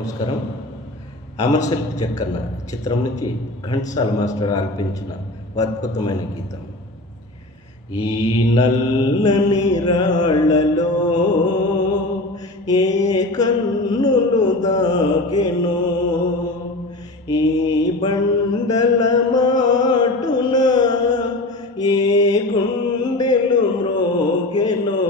నమస్కారం. అమరశిల్పి చక్కన్న చిత్రం నుంచి ఘంటసాల మాస్టర్ ఆలపించిన అద్భుతమైన గీతం. ఈ నల్లని రాళ్ళలో ఏ కన్నులు దాగెను ఈ బండల మాటున ఏ గుండెలు మ్రోగెనో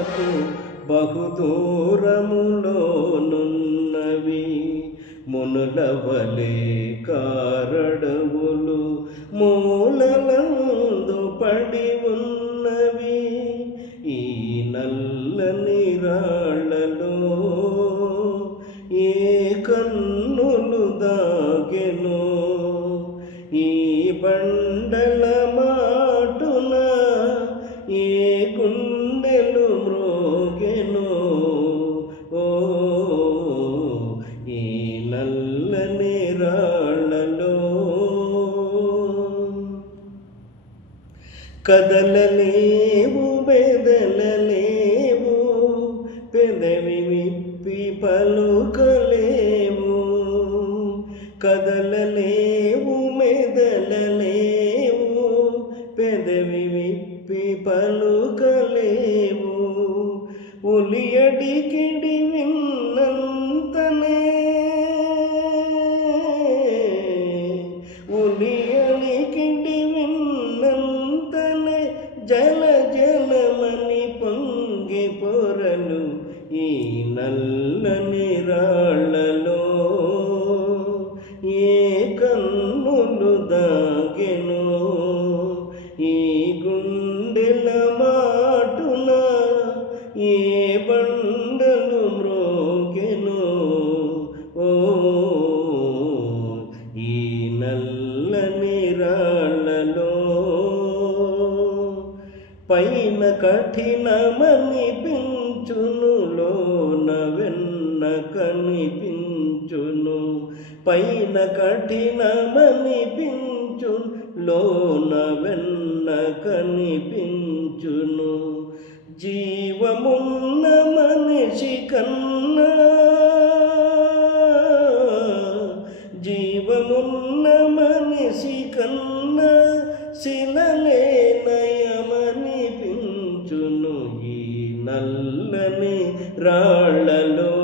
తాపాలకు బహుదూరములోనున్నవి. మునులవలే కారడవులు మూలలందు పడి ఉన్నవి. ఈ నల్లని రాళ్ళలో ఏ కన్నులు దాగెనో. ఈ బండల కదలలేవు బెదలలేవు పెదవి విప్పి పలుకలేము కదలలేవు మెదలలేవు పెదవి విప్పి పలుకలేము ఉలియడికిడి విన్నంతనే జల పొంగి పొరలు ఈ నల్లని రాళ్ళలో. ఏ కన్నులు దాగెను ఈ గుండెల మాటున ఏ బండలు పైన కఠినమని పించును లోన వెన్న కనిపించును. పైన కఠినమని పించు లోన వెన్న కనిపించును. జీవమున్న మనిషి కన్నా జీవమున్న మనిషి కన్నా నల్లని రాళ్ళలో